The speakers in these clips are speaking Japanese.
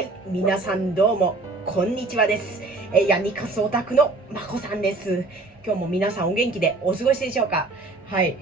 はい、皆さんどうもこんにちはです。ヤニカスオタクのまこさんです。今日も皆さんお元気でお過ごしでしょうか。はい、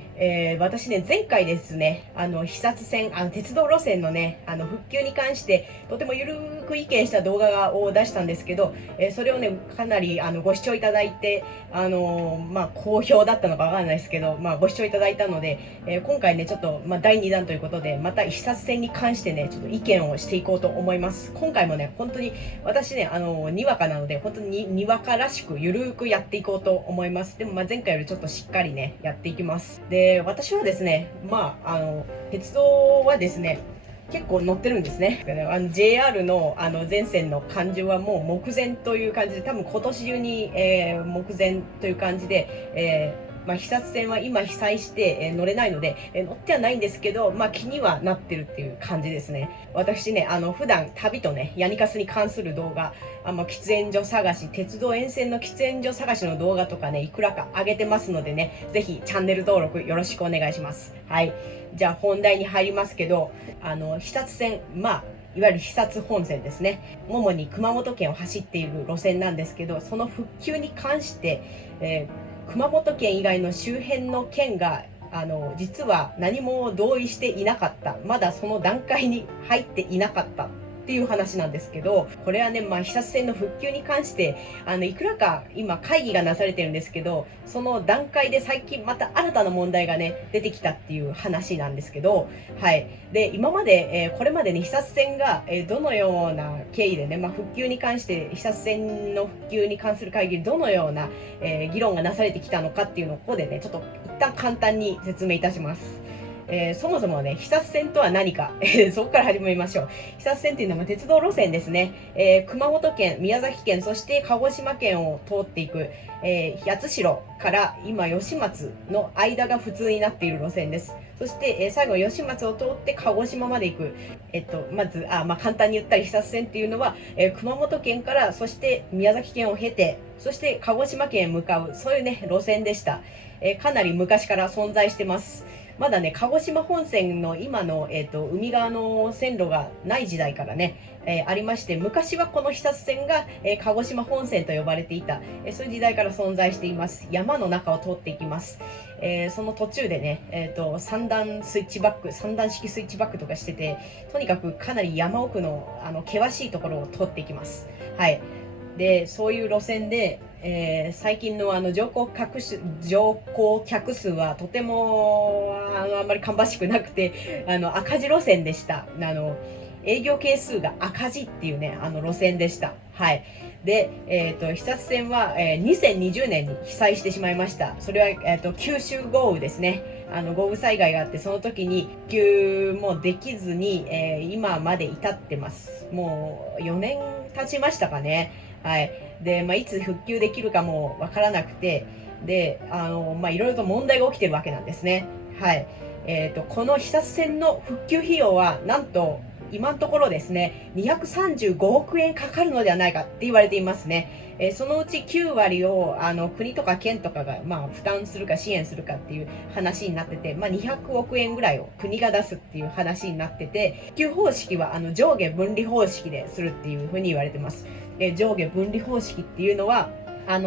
私ね、前回ですね、肥薩線、鉄道路線のね、復旧に関してとてもゆるーく意見した動画を出したんですけど、それをね、かなりご視聴いただいて、好評だったのかわからないですけど、ご視聴いただいたので、今回ね、ちょっと、第2弾ということで、また肥薩線に関してね、ちょっと意見をしていこうと思います。今回もね、本当に私ね、にわかなので、本当ににわからしくゆるーくやっていこうと思います。でも、前回よりちょっとしっかりね、やっていきます。で、私はですね、鉄道はですね、結構乗ってるんですね。JR の全線の感じはもう目前という感じで、多分今年中に、目前という感じで、肥薩線は今被災して、乗れないので、乗ってはないんですけど、気にはなってるっていう感じですね。私ね、普段旅とね、ヤニカスに関する動画、喫煙所探し、鉄道沿線の喫煙所探しの動画とかね、いくらか上げてますのでね、ぜひチャンネル登録よろしくお願いします。はい。じゃあ本題に入りますけど、肥薩線、いわゆる肥薩本線ですね。主に熊本県を走っている路線なんですけど、その復旧に関して、熊本県以外の周辺の県が実は何も同意していなかった、まだその段階に入っていなかったっていう話なんですけど、これはね、肥薩線の復旧に関していくらか今会議がなされてるんですけど、その段階で最近また新たな問題がね出てきたっていう話なんですけど、はい。で、今まで、これまでに肥薩線が、どのような経緯でね、復旧に関して肥薩線の復旧に関する会議でどのような、議論がなされてきたのかっていうのをここでねちょっと一旦簡単に説明いたします。そもそもね、肥薩線とは何か、そこから始めましょう。肥薩線っていうのは鉄道路線ですね。熊本県、宮崎県、そして鹿児島県を通っていく、八代から今吉松の間が普通になっている路線です。そして、最後吉松を通って鹿児島まで行く。まず、簡単に言ったら肥薩線っていうのは、熊本県からそして宮崎県を経て、そして鹿児島県へ向かう、そういうね、路線でした。かなり昔から存在してます。まだね、鹿児島本線の今の、海側の線路がない時代からね、ありまして、昔はこの肥薩線が、鹿児島本線と呼ばれていた、そういう時代から存在しています。山の中を通っていきます。その途中でね、三段スイッチバック、三段式スイッチバックとかしてて、とにかくかなり山奥の険しいところを通っていきます。はい。で、そういう路線で、最近の乗降客数はとてもあんまり芳しくなくて、赤字路線でした。営業係数が赤字っていうね、路線でした。はい。で、肥薩線は、2020年に被災してしまいました。それは、九州豪雨ですね。豪雨災害があって、その時に復旧もできずに、今まで至ってます。もう4年経ちましたかね。はい。で、いつ復旧できるかもわからなくて、で、いろいろと問題が起きてるわけなんですね。はい。この肥薩線の復旧費用は、なんと、今のところですね、235億円かかるのではないかって言われていますね。そのうち9割を国とか県とかが、負担するか支援するかっていう話になってて、200億円ぐらいを国が出すっていう話になってて、復旧方式は上下分離方式でするっていうふうに言われてます。上下分離方式っていうのは、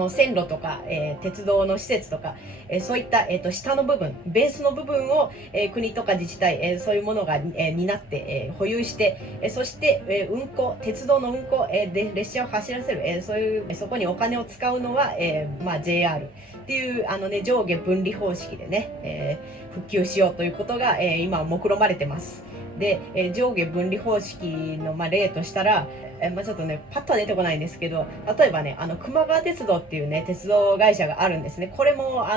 線路とか、鉄道の施設とか、そういった、下の部分、ベースの部分を、国とか自治体、そういうものが、担って、保有して、そして、鉄道の運行、で列車を走らせる、そこにお金を使うのは、JR っていう上下分離方式でね、復旧しようということが、今目論まれてます。で、上下分離方式の、例としたら、ちょっとね、パッとは出てこないんですけど、例えばね、玉川鉄道っていうね、鉄道会社があるんですね。これも、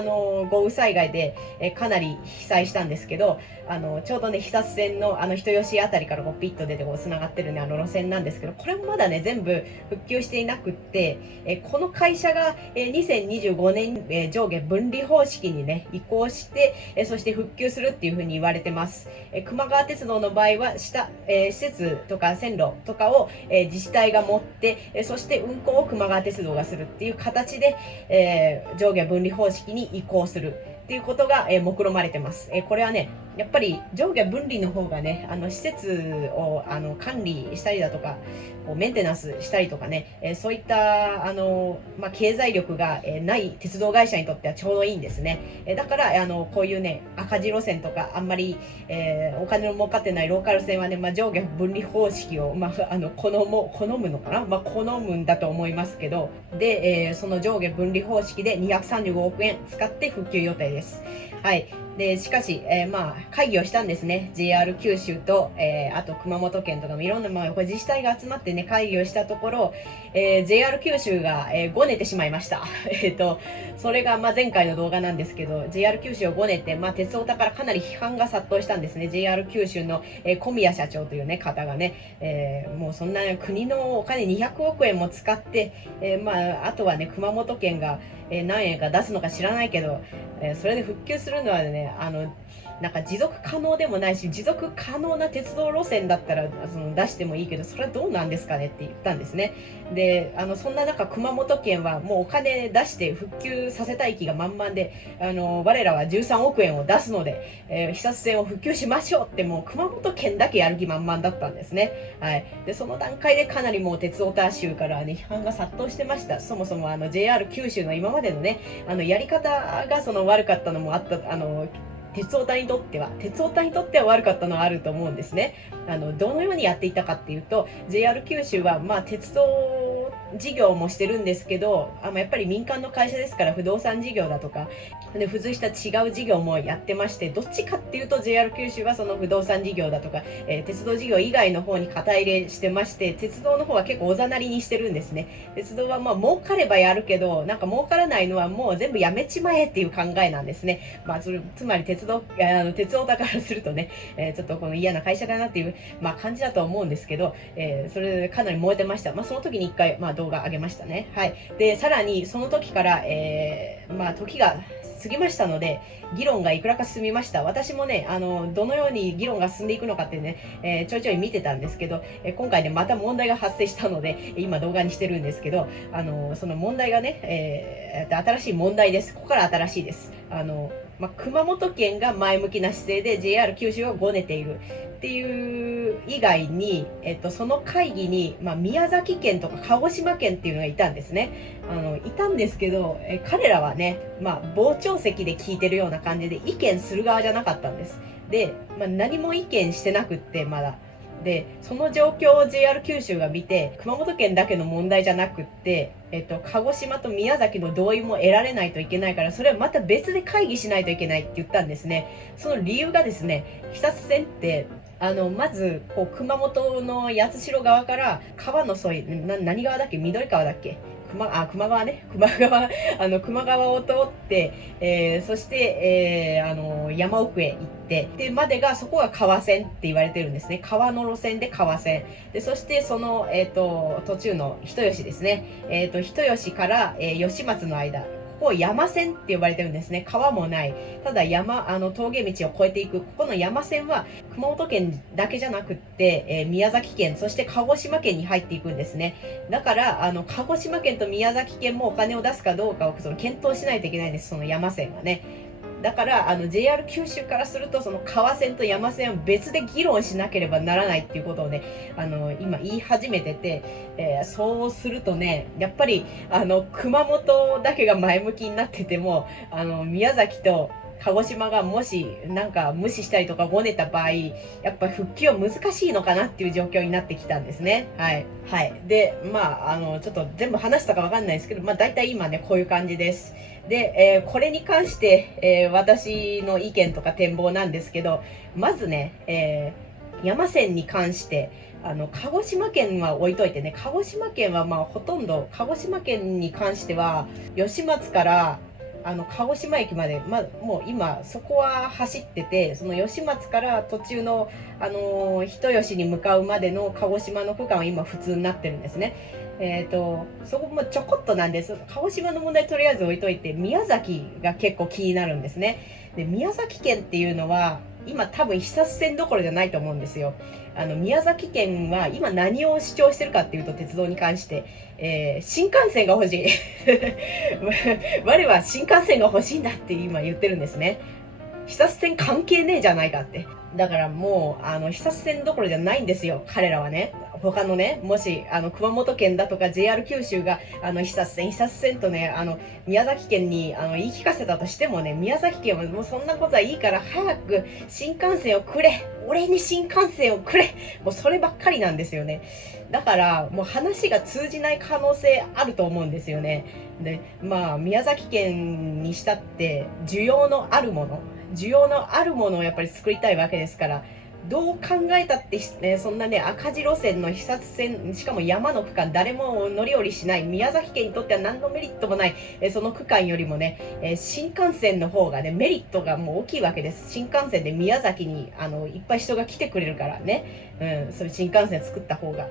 豪雨災害で、かなり被災したんですけど、ちょうどね、肥薩線の、人吉あたりからこうピッと出てこう繋がってるね、路線なんですけど、これもまだね、全部復旧していなくって、この会社が、2025年、上下分離方式にね、移行して、そして復旧するっていうふうに言われてます。玉川鉄道の場合は、施設とか線路とかを、自治体が持って、そして運行を玉川鉄道がするっていう形で、上下分離方式に移行するっていうことが、目論まれてます。これはね、やっぱり上下分離の方がね、施設を管理したりだとか、こうメンテナンスしたりとかね、そういった経済力がない鉄道会社にとってはちょうどいいんですね。だからこういうね、赤字路線とかあんまり、お金の儲かってないローカル線はね、上下分離方式を、好むのかな、好むんだと思いますけど、で、その上下分離方式で235億円使って復旧予定です。はい。で、しかし、会議をしたんですね。JR 九州と、あと熊本県とかもいろんな、自治体が集まってね、会議をしたところ、JR 九州が、ごねてしまいました。それが、前回の動画なんですけど、JR 九州をごねて、鉄オタからかなり批判が殺到したんですね。JR 九州の、小宮社長というね、方がね、もうそんな国のお金200億円も使って、あとはね、熊本県が、何円か出すのか知らないけど、それで復旧するのはね、なんか持続可能でもないし、持続可能な鉄道路線だったら出してもいいけど、それはどうなんですかねって言ったんですね。で、そんな中、熊本県はもうお金出して復旧させたい気が満々で、我らは13億円を出すので、肥薩線を復旧しましょうって、もう熊本県だけやる気満々だったんですね。はい。で、その段階でかなりもう鉄オタ州からね、批判が殺到してました。そもそもJR 九州の今までのね、やり方が悪かったのもあった、鉄オタにとっては悪かったのはあると思うんですね。どのようにやっていたかっていうと、JR 九州は、鉄道事業もしてるんですけど、やっぱり民間の会社ですから不動産事業だとか、で付随した違う事業もやってまして、どっちかっていうと JR 九州はその不動産事業だとか、鉄道事業以外の方に肩入れしてまして、鉄道の方は結構おざなりにしてるんですね。鉄道は儲かればやるけど、なんか儲からないのはもう全部やめちまえっていう考えなんですね。つまり鉄オタからするとね、ちょっとこの嫌な会社だなっていう、感じだと思うんですけど、それでかなり燃えてました。その時に一回、動画上げましたね。はい。で、さらにその時から、時が過ぎましたので、議論がいくらか進みました。私もね、どのように議論が進んでいくのかってね、ちょいちょい見てたんですけど、今回でまた問題が発生したので、今動画にしてるんですけど、その問題がね、新しい問題です。ここから新しいです。熊本県が前向きな姿勢で JR 九州がごねているっていう以外に、その会議に、宮崎県とか鹿児島県っていうのがいたんですね。いたんですけど、彼らはね、傍聴席で聞いてるような感じで意見する側じゃなかったんです。で、何も意見してなくって、まだ。で、その状況を JR 九州が見て、熊本県だけの問題じゃなくって、鹿児島と宮崎の同意も得られないといけないから、それはまた別で会議しないといけないって言ったんですね。その理由がですね、肥薩線って、まず、熊本の八代側から川の沿い、何川だっけ、緑川だっけ、球磨川ね。球磨川を通って、そして、山奥へ行って、で、そこが川線って言われてるんですね。川の路線で川線。で、そしてその、途中の人吉ですね。人吉から、吉松の間。ここを山線って呼ばれてるんですね。川もない。ただ峠道を越えていく。ここの山線は熊本県だけじゃなくって、宮崎県、そして鹿児島県に入っていくんですね。だから、鹿児島県と宮崎県もお金を出すかどうかを検討しないといけないんです。その山線はね。だから、JR 九州からすると、その川線と山線を別で議論しなければならないっていうことをね、今言い始めてて、そうするとね、やっぱり、熊本だけが前向きになってても、宮崎と鹿児島がもしなんか無視したりとかごねた場合、やっぱ復旧は難しいのかなっていう状況になってきたんですね。はい。はい。で、ちょっと全部話したかわかんないですけど、大体今ね、こういう感じです。で、これに関して、私の意見とか展望なんですけど、まずね、山線に関して、鹿児島県は置いといてね、鹿児島県はほとんど、鹿児島県に関しては、吉松から鹿児島駅まで、もう今そこは走ってて、その吉松から途中の、人吉に向かうまでの鹿児島の区間は今普通になってるんですね。そこもちょこっとなんです。鹿児島の問題とりあえず置いといて、宮崎が結構気になるんですね。で、宮崎県っていうのは、今多分肥薩線どころじゃないと思うんですよ。宮崎県は今何を主張してるかっていうと、鉄道に関して、新幹線が欲しい。我は新幹線が欲しいんだって今言ってるんですね。久線関係ねえじゃないかって。だからもう、久線どころじゃないんですよ、彼らはね。他のね、もし、熊本県だとか JR 九州が、久線とね、宮崎県に、言い聞かせたとしてもね、宮崎県はもうそんなことはいいから、早く新幹線をくれ、俺に新幹線をくれ、もうそればっかりなんですよね。だから、もう話が通じない可能性あると思うんですよね。で、まあ、宮崎県にしたって、需要のあるものをやっぱり作りたいわけですから、どう考えたって、ね、そんなね、赤字路線の肥薩線、しかも山の区間、誰も乗り降りしない、宮崎県にとっては何のメリットもない、その区間よりもね、新幹線の方がね、メリットがもう大きいわけです。新幹線で宮崎に、いっぱい人が来てくれるからね、そういう新幹線作った方が。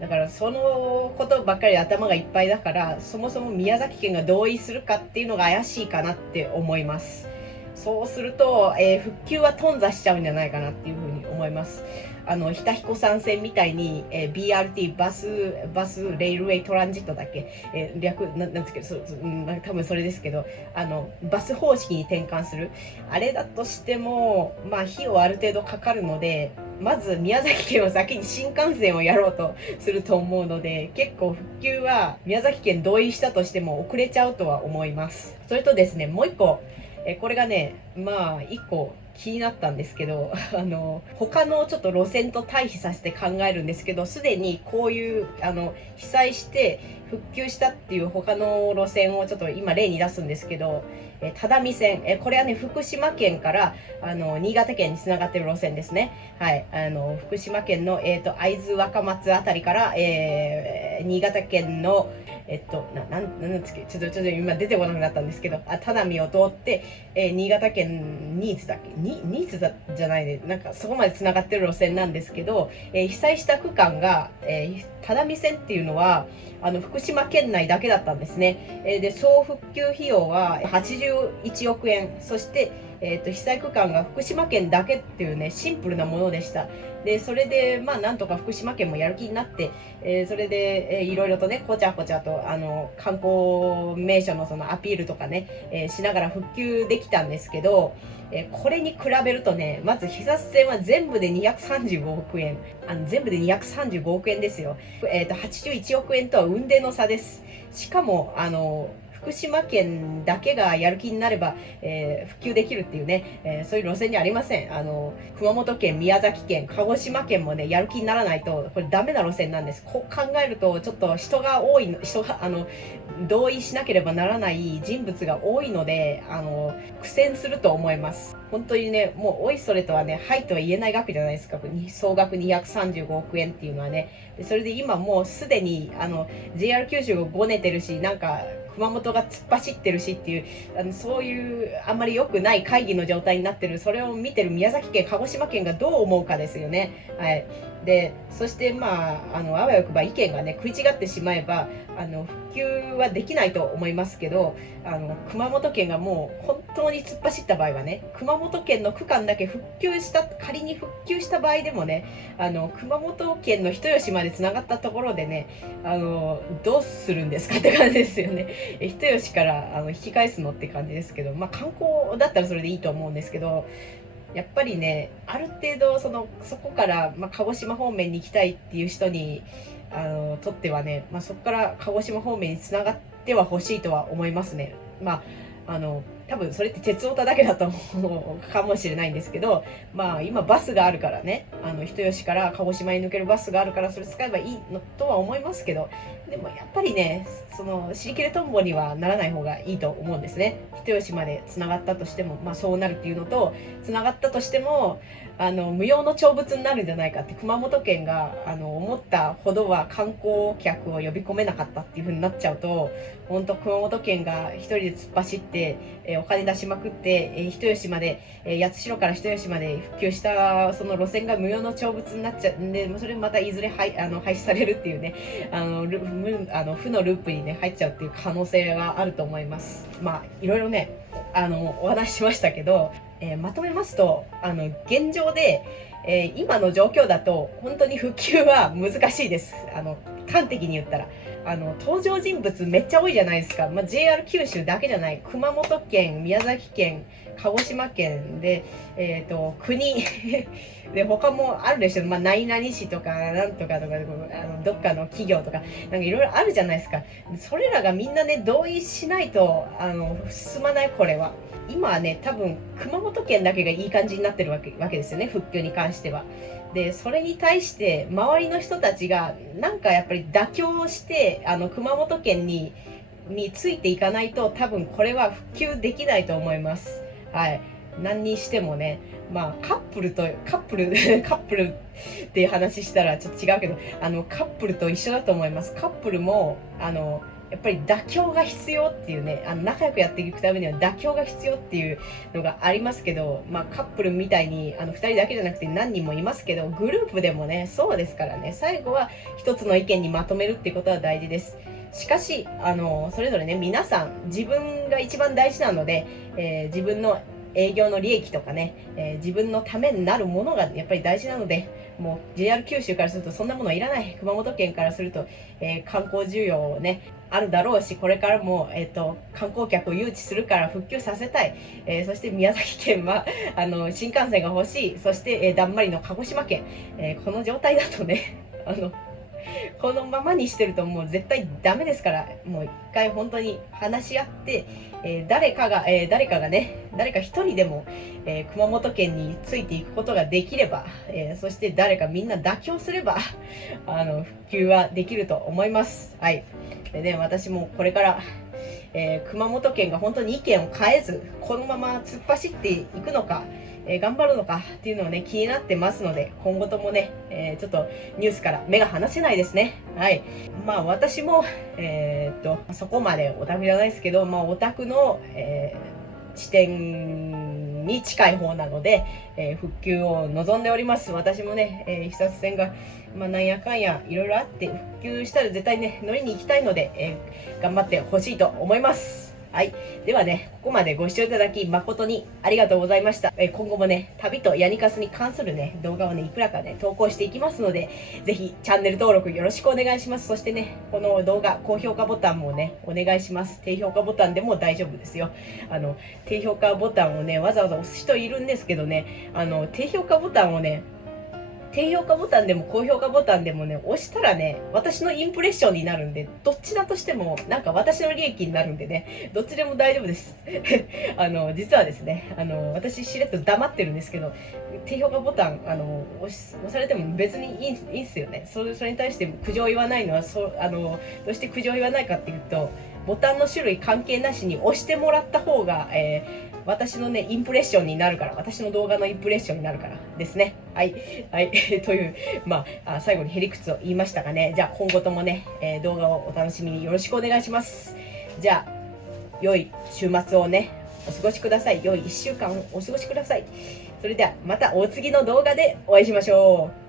だからそのことばっかり頭がいっぱいだから、そもそも宮崎県が同意するかっていうのが怪しいかなって思います。そうすると、復旧は頓挫しちゃうんじゃないかなっていうふうに思います。日田彦山線みたいに、BRT バスレイルウェイトランジットだっけ、略なんですけど、多分それですけど、バス方式に転換するあれだとしても、まあ費用ある程度かかるので、まず宮崎県を先に新幹線をやろうとすると思うので、結構復旧は宮崎県同意したとしても遅れちゃうとは思います。それとですね、もう一個、これがね、まあ一個気になったんですけど、他のちょっと路線と対比させて考えるんですけど、すでにこういう被災して復旧したっていう他の路線をちょっと今例に出すんですけど、只見線、これはね、福島県から新潟県につながってる路線ですね。はい、福島県の会津若松あたりから、新潟県のなんですけど、ちょっと今出てこなくなったんですけど、只見を通って、新潟県新津だっけ、新津だじゃないね、なんかそこまで繋がってる路線なんですけど、被災した区間が、只見線っていうのは、福島県内だけだったんですね。で、総復旧費用は81億円。そして、被災区間が福島県だけっていうね、シンプルなものでした。で、それで、まあ、なんとか福島県もやる気になって、それで、いろいろとね、こちゃこちゃと、観光名所のそのアピールとかね、しながら復旧できたんですけど、これに比べるとね、まず肥薩線は全部で235億円。全部で235億円ですよ。81億円とは雲泥の差です。しかも、福島県だけがやる気になれば、復旧できるっていうね、そういう路線じゃありません。熊本県、宮崎県、鹿児島県もね、やる気にならないと、これダメな路線なんです。こう考えると、ちょっと人が、同意しなければならない人物が多いので、苦戦すると思います。本当にね、もうおいそれとはね、はいとは言えない額じゃないですか。総額235億円っていうのはね。それで今もうすでに、JR 九州がごねてるし、なんか、熊本が突っ走ってるしっていう、そういうあんまり良くない会議の状態になってる、それを見てる宮崎県、鹿児島県がどう思うかですよね。はい。で、そしてまあ、あわよくば意見がね、食い違ってしまえば、復旧はできないと思いますけど、熊本県がもう本当に突っ走った場合はね、熊本県の区間だけ仮に復旧した場合でもね、熊本県の人吉まで繋がったところでね、どうするんですかって感じですよね。人吉から引き返すのって感じですけど、まあ観光だったらそれでいいと思うんですけど、やっぱりね、ある程度そこから、まあ、鹿児島方面に行きたいっていう人にとってはね、まあ、そこから鹿児島方面につながっては欲しいとは思いますね。まあ多分それって鉄オタだけだと思うかもしれないんですけど、まあ今バスがあるからね、人吉から鹿児島に抜けるバスがあるからそれ使えばいいのとは思いますけど、でもやっぱりね、尻切れトンボにはならない方がいいと思うんですね。人吉まで繋がったとしても、まあそうなるっていうのと、繋がったとしても、無用の長物になるんじゃないかって熊本県が思ったほどは観光客を呼び込めなかったっていう風になっちゃうと、本当熊本県が一人で突っ走って、お金出しまくって、人吉まで、八代から人吉まで復旧したその路線が無用の長物になっちゃうんで、それまたいずれ廃止されるっていうね、負のループにね入っちゃうっていう可能性があると思います。まあいろいろねお話ししましたけど、まとめますと現状で、今の状況だと本当に復旧は難しいです。端的に言ったら。登場人物めっちゃ多いじゃないですか。JR 九州だけじゃない。熊本県、宮崎県、鹿児島県で、国で、他もあるでしょ。何々市とか、なんとかとか、どっかの企業とか、なんかいろいろあるじゃないですか。それらがみんなね、同意しないと、進まない、これは。今はね、多分、熊本県だけがいい感じになってるわけですよね、復旧に関しては。で、それに対して周りの人たちがなんかやっぱり妥協して熊本県についていかないと、多分これは普及できないと思います。はい。何にしてもね、カップルカップルっていう話したらちょっと違うけど、カップルと一緒だと思います。カップルもやっぱり妥協が必要っていうね、仲良くやっていくためには妥協が必要っていうのがありますけど、カップルみたいに2人だけじゃなくて何人もいますけど、グループでもね、そうですからね、最後は一つの意見にまとめるっていうことは大事です。しかし、それぞれね、皆さん自分が一番大事なので、自分の営業の利益とかね、自分のためになるものがやっぱり大事なので、もう JR 九州からするとそんなものいらない。熊本県からすると、観光需要をね、あるだろうし、これからも、観光客を誘致するから復旧させたい。そして宮崎県は、新幹線が欲しい。そして、だんまりの鹿児島県。この状態だとね、このままにしてるともう絶対ダメですから、もう一回本当に話し合って、誰かね、誰か一人でも、熊本県についていくことができれば、そして誰かみんな妥協すれば、復旧はできると思います。はい。でね、私もこれから、熊本県が本当に意見を変えず、このまま突っ走っていくのか、頑張るのかっていうのをね、気になってますので、今後ともね、ちょっとニュースから目が離せないですね。はい。私も、そこまでオタクじゃないですけど、オタクの、視点に近い方なので、復旧を望んでおります。私もね、肥薩線が、なんやかんやいろいろあって復旧したら絶対ね乗りに行きたいので、頑張ってほしいと思います。はい。ではね、ここまでご視聴いただき誠にありがとうございました。今後もね、旅とヤニカスに関するね、動画をね、いくらかね、投稿していきますので、ぜひチャンネル登録よろしくお願いします。そしてね、この動画、高評価ボタンもね、お願いします。低評価ボタンでも大丈夫ですよ。低評価ボタンをね、わざわざ押す人いるんですけどね、低評価ボタンをね、低評価ボタンでも高評価ボタンでもね、押したらね、私のインプレッションになるんで、どっちだとしても、なんか私の利益になるんでね、どっちでも大丈夫です。実はですね、私しれっと黙ってるんですけど、低評価ボタン、押されても別にいいんすよね。それに対して苦情を言わないのは、どうして苦情を言わないかっていうと、ボタンの種類関係なしに押してもらった方が、私のね、インプレッションになるから、私の動画のインプレッションになるからですね。はい。はい。という、最後にへりくつを言いましたかね。じゃあ、今後ともね、動画をお楽しみによろしくお願いします。じゃあ、良い週末をね、お過ごしください。良い1週間をお過ごしください。それでは、またお次の動画でお会いしましょう。